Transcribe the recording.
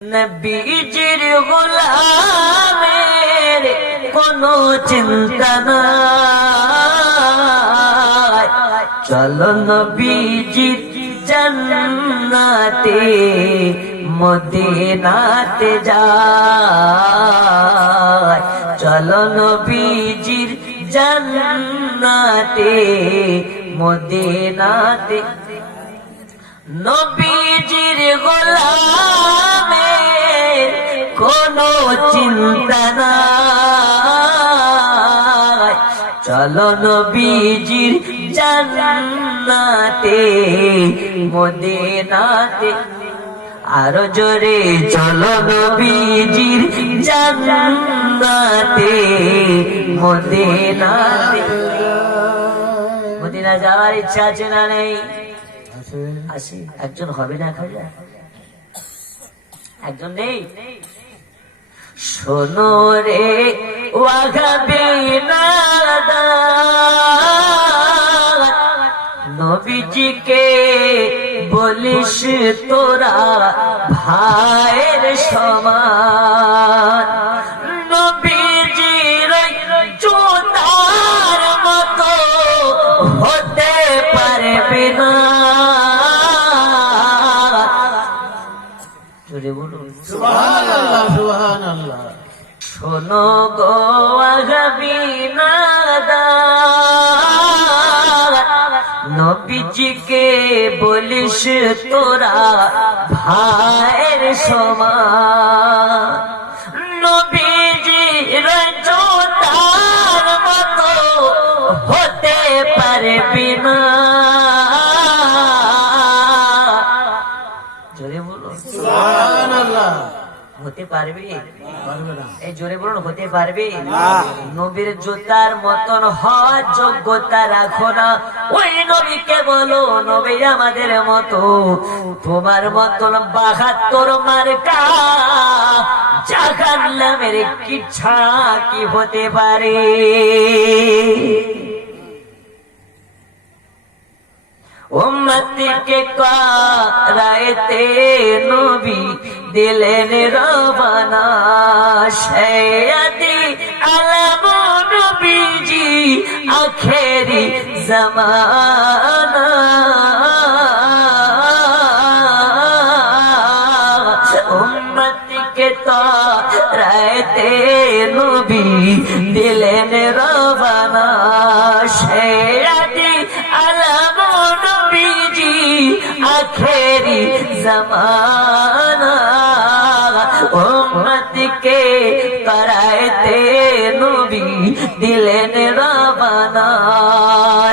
নবীজির গোলামের কোনো চিন্তা নাই, চলো নবীজির জান্নাতে মদিনাতে যায়, চলো নবীজির জান্নাতে মদিনাতে। নবীজির গোলামের কোনো চিন্তা নাই, চলো নবীজির জান্নাতে মদিনাতে। আরো জোরে চলো নবীজির জান্নাতে মদিনাতে। মদিনা যাওয়ার ইচ্ছা আছে না নেই? আসি, একজন হবে না খাজা? একজন নেই? শোনো রে ওয়াগাবে নাদা, নবীজিকে বলিস তোরা ভাইয়ের সমান। নবীজির জোতার মতো হতে পারবে না। সুবহানাল্লাহ সুবহানাল্লাহ। শোনো গো আগাবিনাদা, নবীজিকে বলিস তোরা ভাইয়ের সমান। নবীজির জোতার মতো হতে পারবি না। জোরে বলো সুবহানাল্লাহ। হতে পারবি? পারবে না। এই জোরে বলুন, হতে পারবি? নবীর জুতার মতন হওয়ার যোগ্যতা রাখো না। ওই নবীকে বলো নবী আমাদের মতো, তোমার মতন ৭২ মার্কা জাহান্নামের কিচ্ছা কি হতে পারে? উম্মতকে করাইতে নবী দিলেন রবানা, সৈয়দি আলম নবীজি আখেরি জামানা। উম্মতকে করাইতে নবী দিলেন রবানা, সৈয়দি আলম নবীজি আখেরি জামানা। উম্মতকে করাইতে নবী দিলেন রবানা,